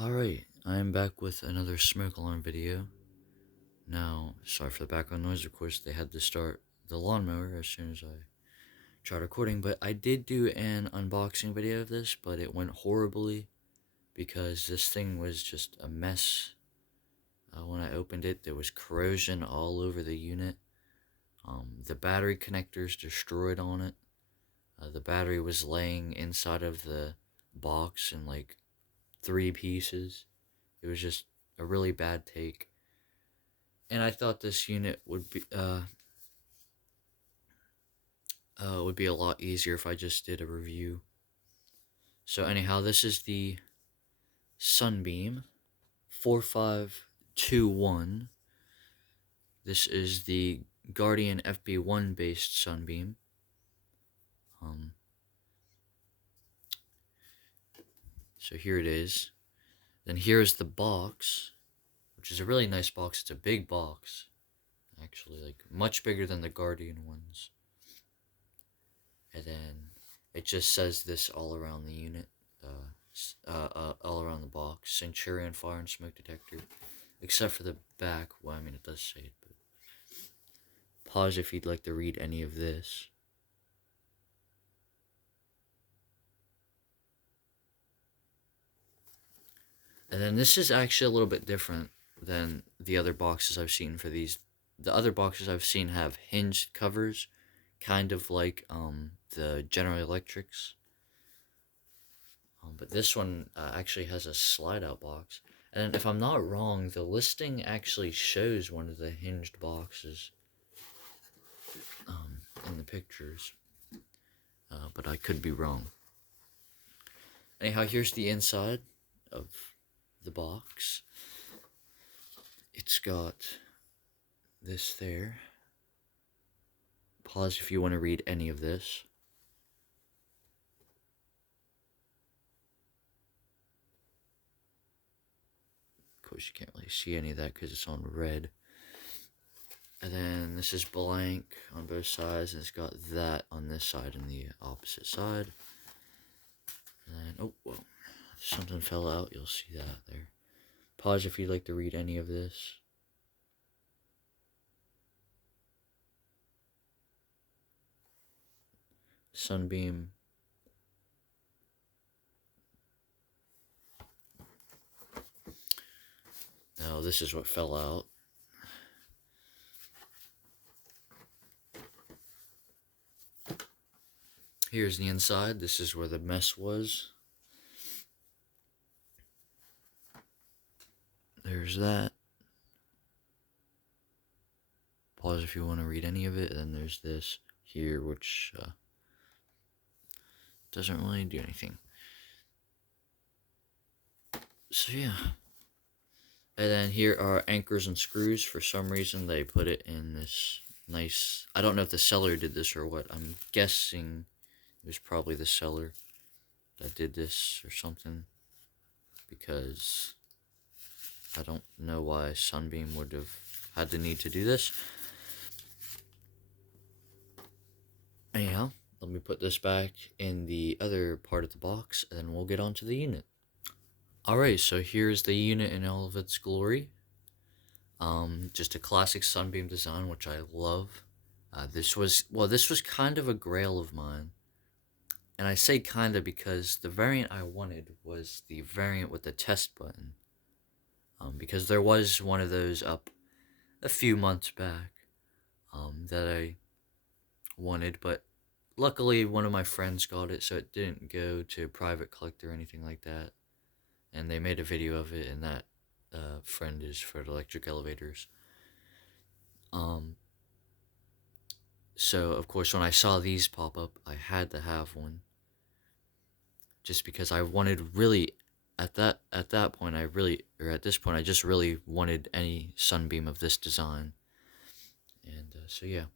Alright, I am back with another smoke alarm video. Now, sorry for the background noise, of course they had to start the lawnmower as soon as I tried recording, but I did do an unboxing video of this, but it went horribly because this thing was just a mess. When I opened it, there was corrosion all over the unit. The battery connectors destroyed on it. The battery was laying inside of the box in like 3 pieces. It was just a really bad take. And I thought this unit would be a lot easier if I just did a review. So anyhow, this is the Sunbeam 4521. This is the Guardian FB1 based Sunbeam. So here it is. Then here's the box, which is a really nice box. It's a big box, actually, like much bigger than the Guardian ones. And then it just says this all around the unit, all around the box: Centurion fire and smoke detector, except for the back. Well, I mean, it does say it, but pause if you'd like to read any of this. And then this is actually a little bit different than the other boxes I've seen for these. The other boxes I've seen have hinged covers, kind of like the General Electrics. But this one actually has a slide-out box. And if I'm not wrong, the listing actually shows one of the hinged boxes in the pictures. But I could be wrong. Anyhow, here's the inside of the box. It's got this there. Pause if you want to read any of this. Of course, you can't really see any of that because it's on red. And then this is blank on both sides, and it's got that on this side and the opposite side. And then, oh, whoa, something fell out. You'll see that there. Pause if you'd like to read any of this. Sunbeam. Now, this is what fell out. Here's the inside. This is where the mess was. There's that. Pause if you want to read any of it. And then there's this here, which doesn't really do anything. So yeah. And then here are anchors and screws. For some reason, they put it in this nice... I don't know if the seller did this or what. I'm guessing it was probably the seller that did this or something, because I don't know why Sunbeam would have had the need to do this. Anyhow, let me put this back in the other part of the box, and then we'll get on to the unit. Alright, so here's the unit in all of its glory. Just a classic Sunbeam design, which I love. This was kind of a grail of mine. And I say kinda because the variant I wanted was the variant with the test button. Because there was one of those up a few months back that I wanted, but luckily one of my friends got it, so it didn't go to private collector or anything like that. And they made a video of it, and that friend is for electric elevators. So of course when I saw these pop up, I had to have one. Just because I wanted really, at this point, I just really wanted any Sunbeam of this design. And so yeah.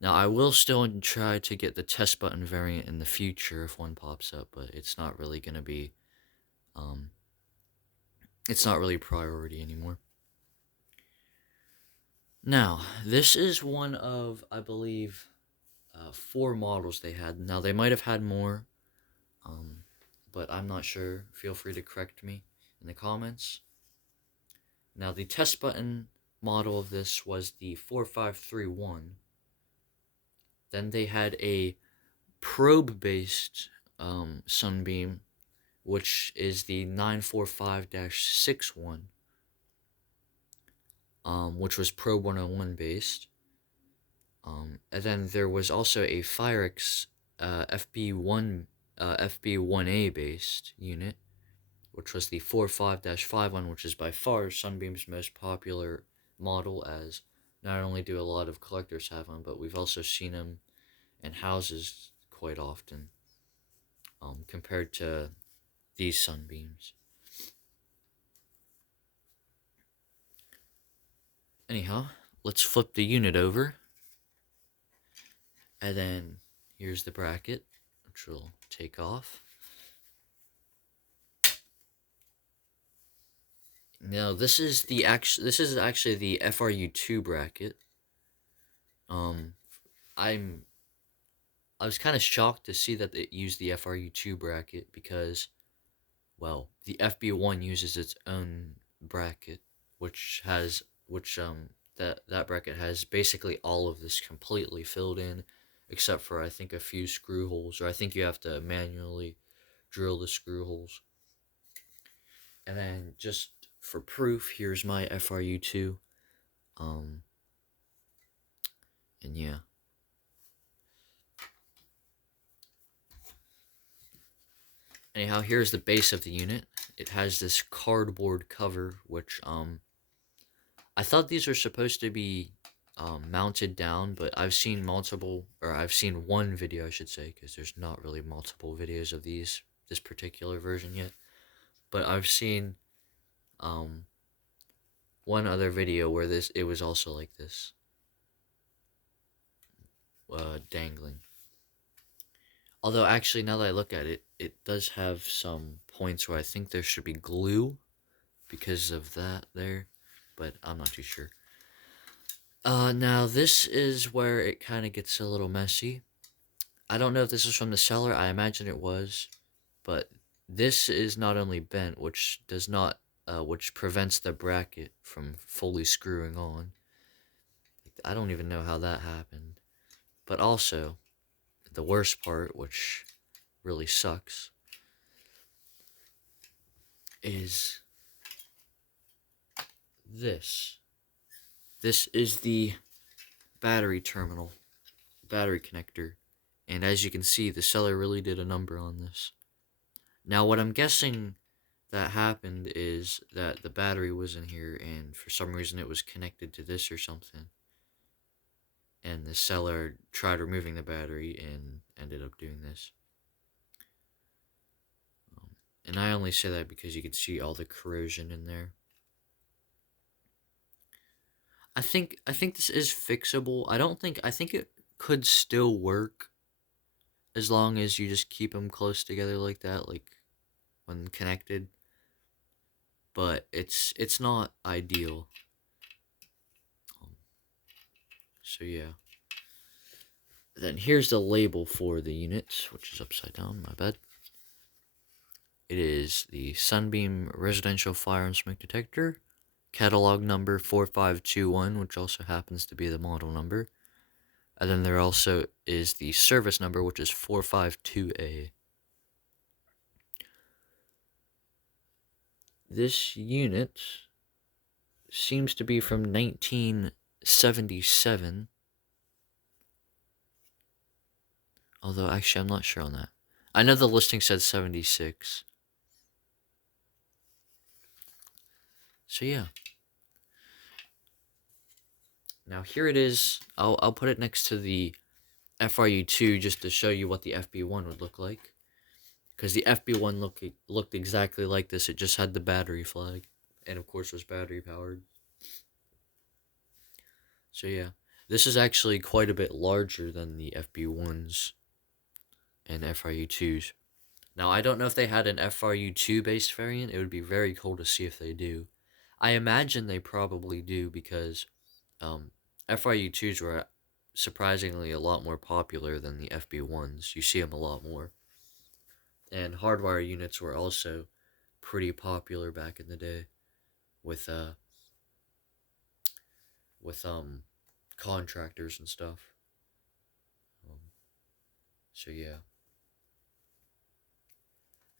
Now I will still try to get the test button variant in the future if one pops up, but it's not really gonna be, it's not really a priority anymore. Now, this is one of, I believe, 4 models they had. Now, they might have had more, but I'm not sure. Feel free to correct me. in the comments. Now, the test button model of this was the 4531. Then they had a probe-based Sunbeam, which is the 945-61, which was Probe 101 based. And then there was also a Firex FB1A based unit, which was the 45-51, which is by far Sunbeam's most popular model, as not only do a lot of collectors have them, but we've also seen them in houses quite often, compared to these Sunbeams. Anyhow, let's flip the unit over. And then here's the bracket, which we'll take off. Now this is actually the FRU2 bracket. I was kind of shocked to see that it used the FRU2 bracket because, well, the FB1 uses its own bracket, that bracket has basically all of this completely filled in, except for I think a few screw holes, or I think you have to manually drill the screw holes. And then just for proof, here's my FRU2. And yeah. Anyhow, here's the base of the unit. It has this cardboard cover, which I thought these were supposed to be mounted down, but I've seen one video, I should say, because there's not really multiple videos of this particular version yet. But I've seen one other video where it was also like this, dangling. Although actually, now that I look at it, it does have some points where I think there should be glue because of that there, but I'm not too sure. Now this is where it kind of gets a little messy. I don't know if this is from the seller. I imagine it was, but this is not only bent, which prevents the bracket from fully screwing on. I don't even know how that happened. But also, the worst part, which really sucks, is this. This is the battery terminal, battery connector, and as you can see, the seller really did a number on this. Now, what I'm guessing that happened is that the battery was in here, and for some reason it was connected to this or something, and the seller tried removing the battery and ended up doing this. And I only say that because you can see all the corrosion in there. I think this is fixable. I think it could still work as long as you just keep them close together like that, like when connected. But it's not ideal. So yeah. Then here's the label for the unit, which is upside down, my bad. It is the Sunbeam Residential Fire and Smoke Detector, catalog number 4521, which also happens to be the model number. And then there also is the service number, which is 452A. This unit seems to be from 1977. Although, actually, I'm not sure on that. I know the listing said 76. So, yeah. Now, here it is. I'll put it next to the FRU2 just to show you what the FB1 would look like. Because the FB1 looked exactly like this. It just had the battery flag. And, of course, was battery powered. So, yeah. This is actually quite a bit larger than the FB1s and FRU2s. Now, I don't know if they had an FRU2 based variant. It would be very cool to see if they do. I imagine they probably do because FRU2s were surprisingly a lot more popular than the FB1s. You see them a lot more. And hardwire units were also pretty popular back in the day with with contractors and stuff. Um, so yeah.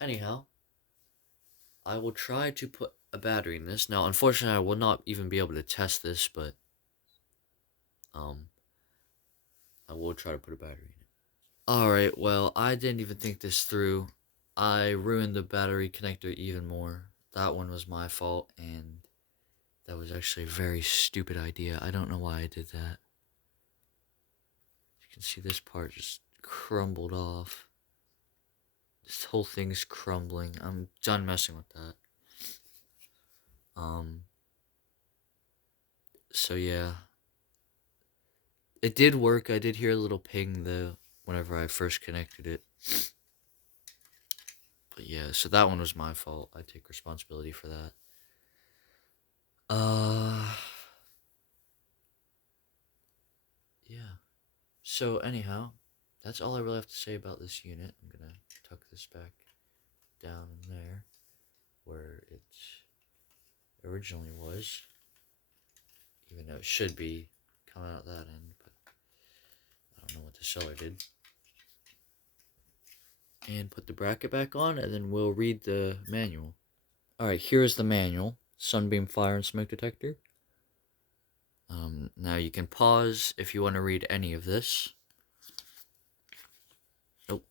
Anyhow, I will try to put a battery in this. Now, unfortunately, I will not even be able to test this, but um, I will try to put a battery in it. Alright, well, I didn't even think this through. I ruined the battery connector even more. That one was my fault, and that was actually a very stupid idea. I don't know why I did that. You can see this part just crumbled off. This whole thing's crumbling. I'm done messing with that. So yeah. It did work. I did hear a little ping though whenever I first connected it. But yeah, so that one was my fault. I take responsibility for that. Yeah. So anyhow, that's all I really have to say about this unit. I'm gonna tuck this back down in there where it originally was, even though it should be coming out that end, but I don't know what the seller did. And put the bracket back on, and then we'll read the manual. Alright, here is the manual. Sunbeam fire and smoke detector. Now you can pause if you want to read any of this. Nope.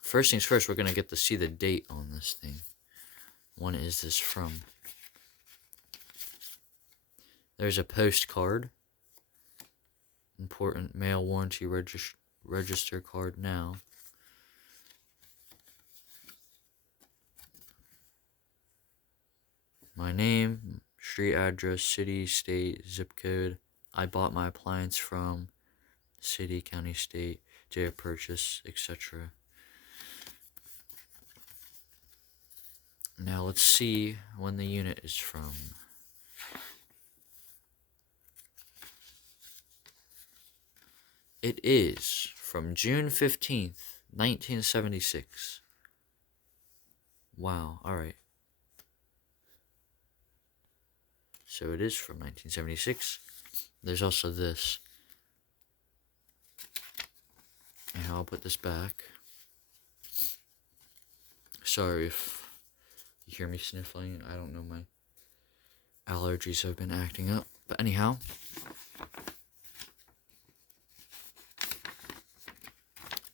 First things first, we're going to get to see the date on this thing. When is this from? There's a postcard. Important mail warranty register card now. My name, street address, city, state, zip code. I bought my appliance from city, county, state, day of purchase, etc. Now let's see when the unit is from. It is from June 15th, 1976. Wow, alright. So it is from 1976. There's also this. And I'll put this back. Sorry if you hear me sniffling. I don't know, my allergies have been acting up. But anyhow.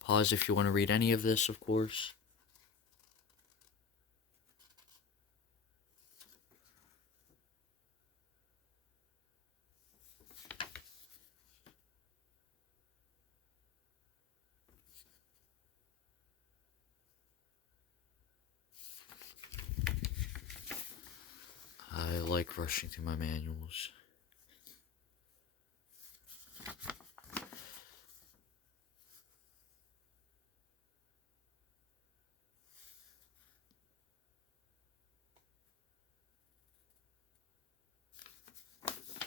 Pause if you want to read any of this, of course. I like rushing through my manuals.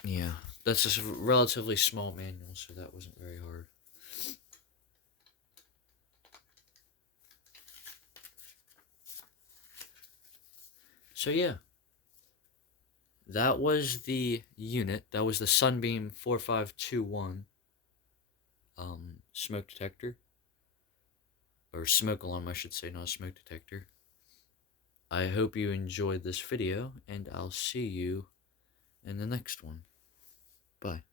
Yeah, that's just a relatively small manual, so that wasn't very hard. So yeah, that was the unit. That was the Sunbeam 4521 smoke detector. Or smoke alarm, I should say, not a smoke detector. I hope you enjoyed this video, and I'll see you in the next one. Bye.